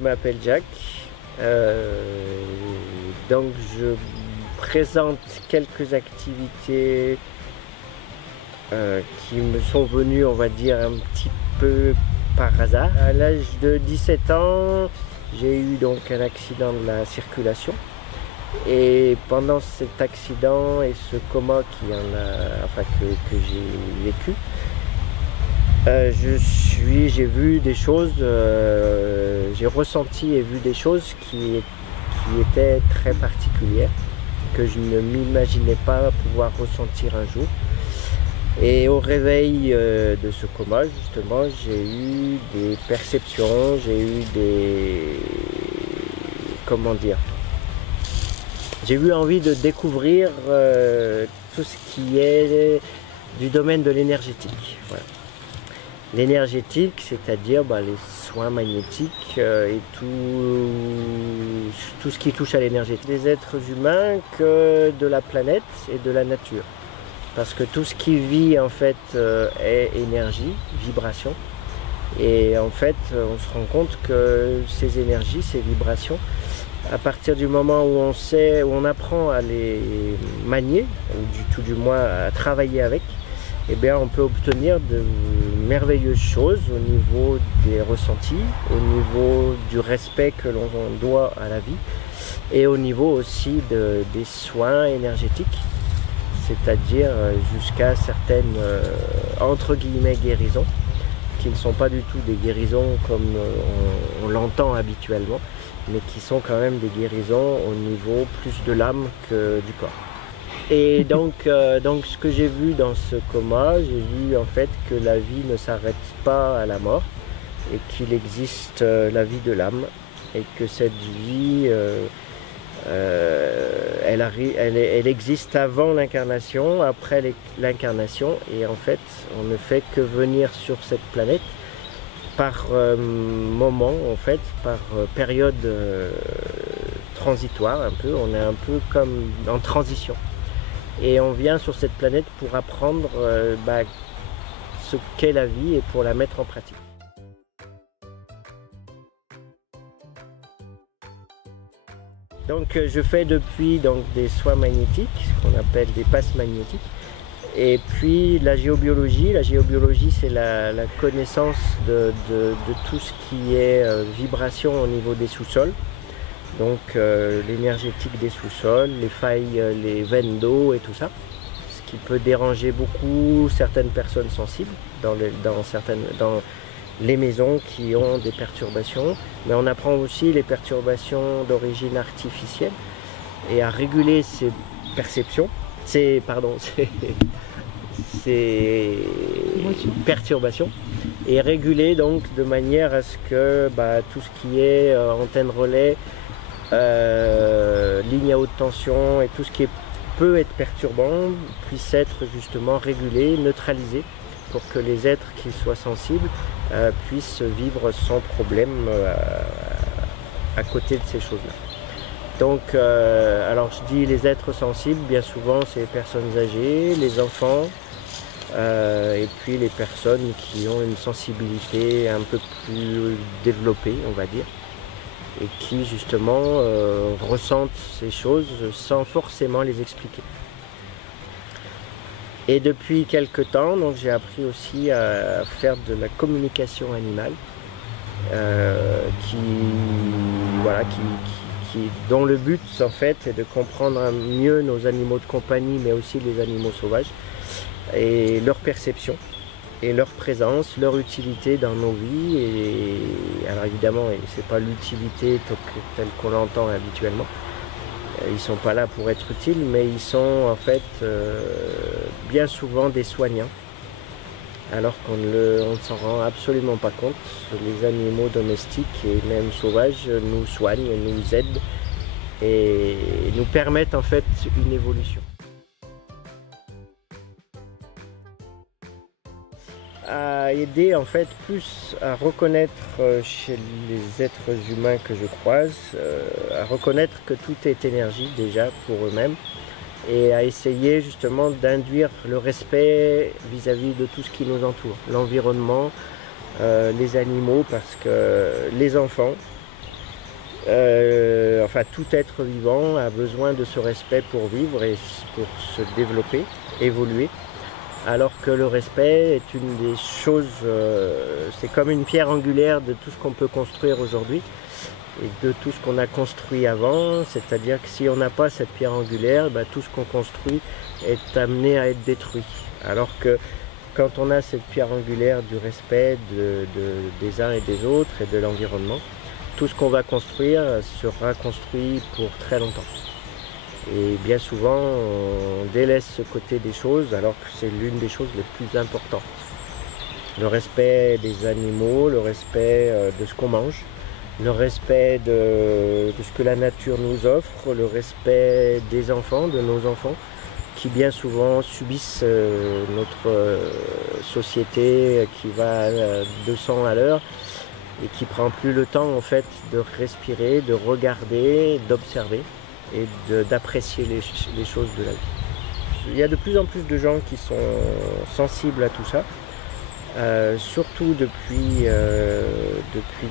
je m'appelle Jack. Donc je présente quelques activités qui me sont venues, on va dire, un petit peu par hasard. À l'âge de 17 ans, j'ai eu donc un accident de la circulation. Et pendant cet accident et ce coma que j'ai vécu, j'ai vu des choses, j'ai ressenti et vu des choses qui étaient très particulières, que je ne m'imaginais pas pouvoir ressentir un jour. Et au réveil de ce coma, justement, j'ai eu des perceptions, j'ai eu j'ai eu envie de découvrir tout ce qui est du domaine de l'énergétique. Voilà. L'énergétique, c'est-à-dire les soins magnétiques et tout ce qui touche à l'énergétique. Les êtres humains que de la planète et de la nature. Parce que tout ce qui vit en fait est énergie, vibration. Et en fait, on se rend compte que ces énergies, ces vibrations, à partir du moment où on apprend à les manier, ou tout du moins à travailler avec, eh bien, on peut obtenir de merveilleuses choses au niveau des ressentis, au niveau du respect que l'on doit à la vie, et au niveau aussi des soins énergétiques, c'est-à-dire jusqu'à certaines, entre guillemets, guérisons, qui ne sont pas du tout des guérisons comme on l'entend habituellement, mais qui sont quand même des guérisons au niveau plus de l'âme que du corps. Et donc ce que j'ai vu dans ce coma, j'ai vu en fait que la vie ne s'arrête pas à la mort et qu'il existe la vie de l'âme et que cette vie, elle existe avant l'incarnation, après l'incarnation, et en fait on ne fait que venir sur cette planète par moment, en fait, par période transitoire un peu. On est un peu comme en transition. Et on vient sur cette planète pour apprendre ce qu'est la vie et pour la mettre en pratique. Donc je fais depuis des soins magnétiques, ce qu'on appelle des passes magnétiques. Et puis la géobiologie c'est la connaissance de tout ce qui est vibration au niveau des sous-sols. Donc l'énergétique des sous-sols, les failles, les veines d'eau et tout ça. Ce qui peut déranger beaucoup certaines personnes sensibles dans les maisons qui ont des perturbations. Mais on apprend aussi les perturbations d'origine artificielle et à réguler ces perceptions. Ces perturbations et réguler donc de manière à ce que tout ce qui est antenne relais, ligne à haute tension et tout ce qui peut être perturbant puisse être justement régulé, neutralisé pour que les êtres qui soient sensibles puissent vivre sans problème à côté de ces choses-là. Donc, alors je dis les êtres sensibles, bien souvent c'est les personnes âgées, les enfants, et puis les personnes qui ont une sensibilité un peu plus développée, on va dire, et qui justement ressentent ces choses sans forcément les expliquer. Et depuis quelque temps, donc j'ai appris aussi à faire de la communication animale, dont le but en fait est de comprendre mieux nos animaux de compagnie, mais aussi les animaux sauvages, et leur perception, et leur présence, leur utilité dans nos vies. Et alors évidemment, c'est pas l'utilité telle qu'on l'entend habituellement. Ils sont pas là pour être utiles, mais ils sont en fait bien souvent des soignants. Alors qu'on ne s'en rend absolument pas compte. Les animaux domestiques et même sauvages nous soignent, nous aident et nous permettent en fait une évolution. À aider en fait plus à reconnaître chez les êtres humains que je croise, à reconnaître que tout est énergie déjà pour eux-mêmes, et à essayer justement d'induire le respect vis-à-vis de tout ce qui nous entoure, l'environnement, les animaux, parce que les enfants enfin tout être vivant a besoin de ce respect pour vivre et pour se développer, évoluer. Alors que le respect est une des choses, c'est comme une pierre angulaire de tout ce qu'on peut construire aujourd'hui et de tout ce qu'on a construit avant. C'est-à-dire que si on n'a pas cette pierre angulaire, tout ce qu'on construit est amené à être détruit. Alors que quand on a cette pierre angulaire du respect des uns et des autres et de l'environnement, tout ce qu'on va construire sera construit pour très longtemps. Et bien souvent, on délaisse ce côté des choses alors que c'est l'une des choses les plus importantes. Le respect des animaux, le respect de ce qu'on mange, le respect de ce que la nature nous offre, le respect des enfants, de nos enfants, qui bien souvent subissent notre société qui va à 200 à l'heure et qui ne prend plus le temps en fait de respirer, de regarder, d'observer et d'apprécier les choses de la vie. Il y a de plus en plus de gens qui sont sensibles à tout ça, surtout depuis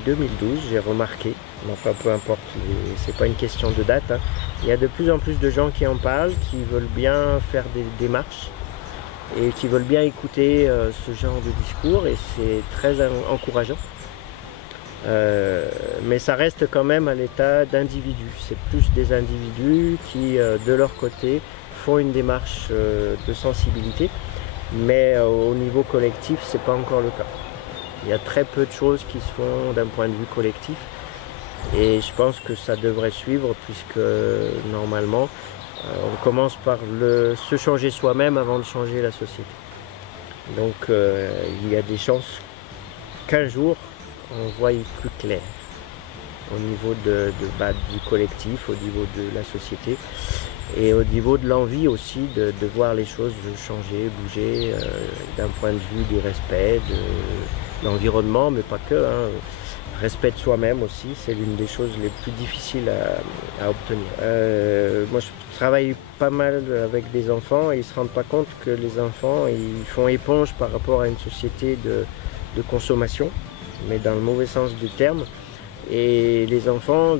2012, j'ai remarqué, enfin peu importe, c'est pas une question de date, hein. Il y a de plus en plus de gens qui en parlent, qui veulent bien faire des démarches et qui veulent bien écouter ce genre de discours et c'est très encourageant. Mais ça reste quand même à l'état d'individus. C'est plus des individus qui, de leur côté, font une démarche de sensibilité, mais au niveau collectif, c'est pas encore le cas. Il y a très peu de choses qui se font d'un point de vue collectif, et je pense que ça devrait suivre, puisque normalement, on commence par se changer soi-même avant de changer la société. Donc, il y a des chances qu'un jour, on voit plus clair au niveau du collectif, au niveau de la société et au niveau de l'envie aussi de voir les choses changer, bouger d'un point de vue du respect, de l'environnement, mais pas que, hein. Respect de soi-même aussi, c'est l'une des choses les plus difficiles à obtenir. Moi je travaille pas mal avec des enfants et ils ne se rendent pas compte que les enfants ils font éponge par rapport à une société de consommation, mais dans le mauvais sens du terme. Et les enfants,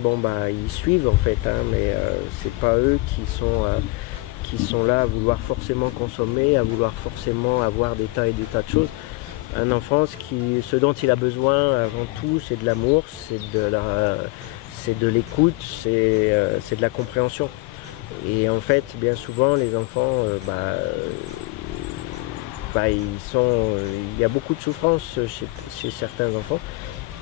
ils suivent en fait, hein, mais c'est pas eux qui sont là à vouloir forcément consommer, à vouloir forcément avoir des tas et des tas de choses. Un enfant, ce dont il a besoin avant tout, c'est de l'amour, c'est de l'écoute, c'est de la compréhension. Et en fait, bien souvent, les enfants, il y a beaucoup de souffrance chez certains enfants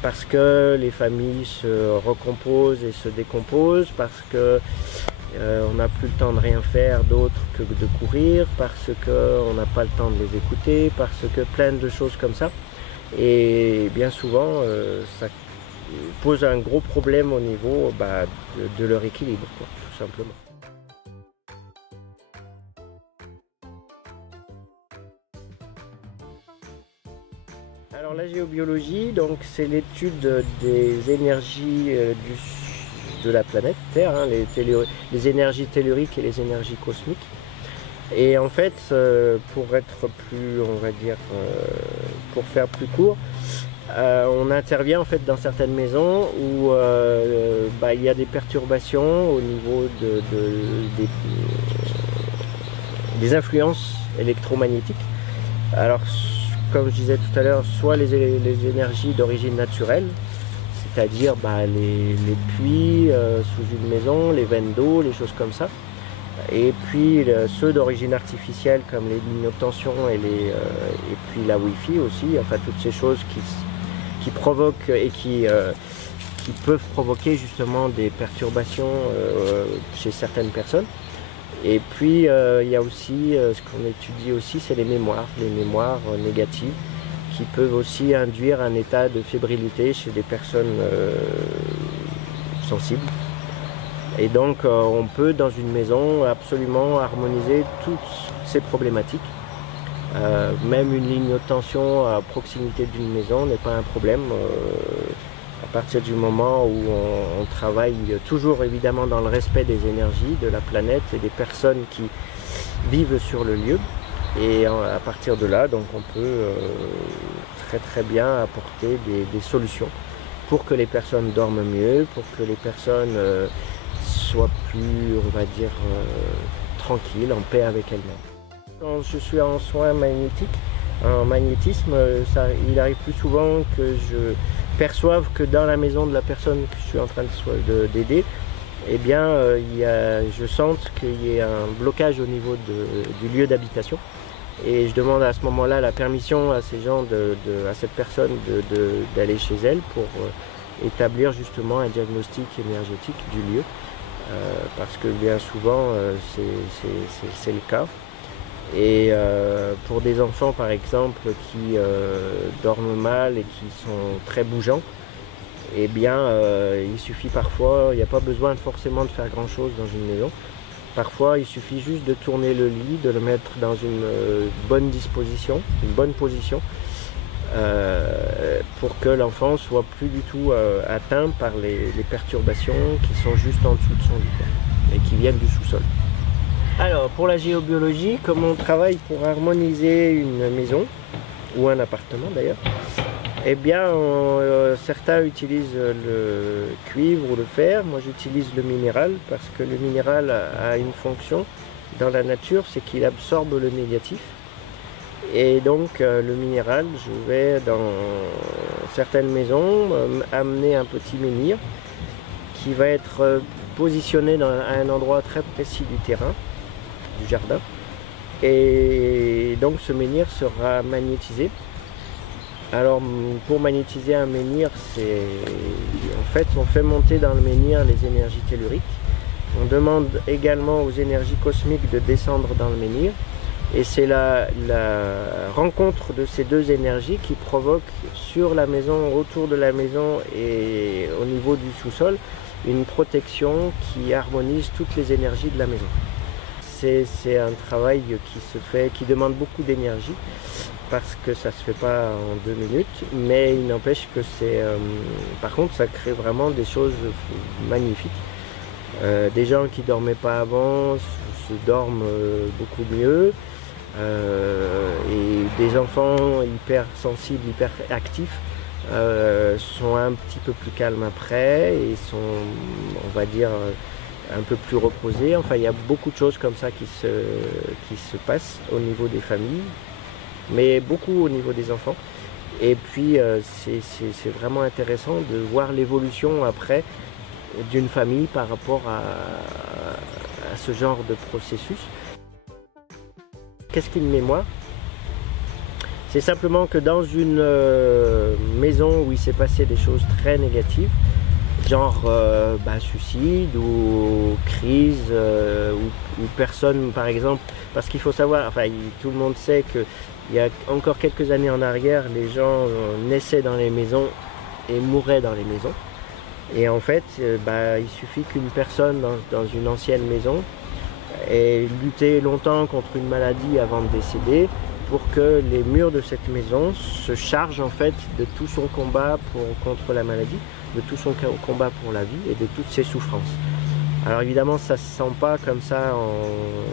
parce que les familles se recomposent et se décomposent, parce que on n'a plus le temps de rien faire d'autre que de courir, parce qu'on n'a pas le temps de les écouter, parce que plein de choses comme ça. Et bien souvent, ça pose un gros problème au niveau de leur équilibre, quoi, tout simplement. Alors la géobiologie, donc c'est l'étude des énergies de la planète Terre, hein, les énergies telluriques et les énergies cosmiques. Et en fait, pour être plus, on va dire, pour faire plus court, on intervient en fait dans certaines maisons où il y a des perturbations au niveau des influences électromagnétiques. Alors, comme je disais tout à l'heure, soit les énergies d'origine naturelle, c'est-à-dire les puits sous une maison, les veines d'eau, les choses comme ça. Et puis ceux d'origine artificielle comme les lignes haute tension et puis la Wi-Fi aussi, enfin toutes ces choses qui provoquent et qui peuvent provoquer justement des perturbations chez certaines personnes. Et puis il y a aussi ce qu'on étudie aussi, c'est les mémoires négatives qui peuvent aussi induire un état de fébrilité chez des personnes sensibles. Et donc on peut dans une maison absolument harmoniser toutes ces problématiques. Même une ligne haute tension à proximité d'une maison n'est pas un problème. À partir du moment où on travaille toujours évidemment dans le respect des énergies de la planète et des personnes qui vivent sur le lieu. Et à partir de là, donc on peut très bien apporter des solutions pour que les personnes dorment mieux, pour que les personnes soient plus, on va dire, tranquilles, en paix avec elles-mêmes. Quand je suis en soins magnétiques, en magnétisme, il arrive plus souvent que je perçoive que dans la maison de la personne que je suis en train d'aider, eh bien, je sens qu'il y ait un blocage au niveau du lieu d'habitation. Et je demande à ce moment-là la permission à ces gens, à cette personne d'aller chez elle pour établir justement un diagnostic énergétique du lieu. Parce que bien souvent, c'est le cas. Et pour des enfants par exemple qui dorment mal et qui sont très bougeants, eh bien il suffit parfois, il n'y a pas besoin forcément de faire grand chose dans une maison. Parfois il suffit juste de tourner le lit, de le mettre dans une bonne disposition, une bonne position, pour que l'enfant soit plus du tout atteint par les perturbations qui sont juste en dessous de son lit et qui viennent du sous-sol. Alors pour la géobiologie, comme on travaille pour harmoniser une maison, ou un appartement d'ailleurs, eh bien certains utilisent le cuivre ou le fer, moi j'utilise le minéral parce que le minéral a une fonction dans la nature, c'est qu'il absorbe le négatif. Et donc le minéral, je vais dans certaines maisons amener un petit menhir qui va être positionné à un endroit très précis du terrain, du jardin, et donc ce menhir sera magnétisé. Alors pour magnétiser un menhir, on fait monter dans le menhir les énergies telluriques. On demande également aux énergies cosmiques de descendre dans le menhir, et c'est la rencontre de ces deux énergies qui provoque sur la maison, autour de la maison et au niveau du sous-sol, une protection qui harmonise toutes les énergies de la maison. C'est un travail qui demande beaucoup d'énergie parce que ça ne se fait pas en 2 minutes, mais il n'empêche que par contre ça crée vraiment des choses magnifiques. Des gens qui ne dormaient pas avant se dorment beaucoup mieux, et des enfants hyper sensibles, hyper actifs sont un petit peu plus calmes après et sont, on va dire, un peu plus reposés. Enfin, il y a beaucoup de choses comme ça qui se passent au niveau des familles, mais beaucoup au niveau des enfants. Et puis c'est vraiment intéressant de voir l'évolution après d'une famille par rapport à ce genre de processus. Qu'est-ce qu'une mémoire? C'est simplement que dans une maison où il s'est passé des choses très négatives, genre suicide ou crise, ou personne par exemple, parce qu'il faut savoir, enfin tout le monde sait qu'il y a encore quelques années en arrière, les gens naissaient dans les maisons et mouraient dans les maisons. Et en fait, il suffit qu'une personne dans une ancienne maison ait lutté longtemps contre une maladie avant de décéder, pour que les murs de cette maison se chargent en fait de tout son combat contre la maladie, de tout son combat pour la vie et de toutes ses souffrances. Alors évidemment ça ne se sent pas comme ça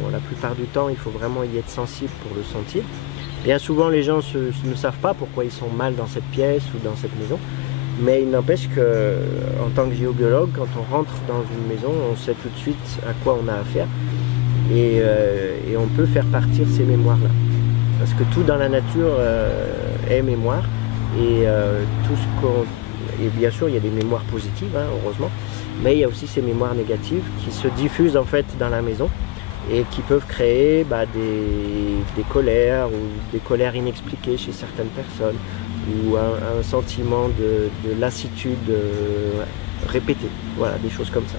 la plupart du temps, il faut vraiment y être sensible pour le sentir. Bien souvent les gens ne savent pas pourquoi ils sont mal dans cette pièce ou dans cette maison, mais il n'empêche qu'en tant que géobiologue, quand on rentre dans une maison, on sait tout de suite à quoi on a affaire, et on peut faire partir ces mémoires-là. Parce que tout dans la nature est mémoire, et bien sûr il y a des mémoires positives, hein, heureusement, mais il y a aussi ces mémoires négatives qui se diffusent en fait dans la maison et qui peuvent créer des colères ou des colères inexpliquées chez certaines personnes, ou un sentiment de lassitude répété, voilà, des choses comme ça.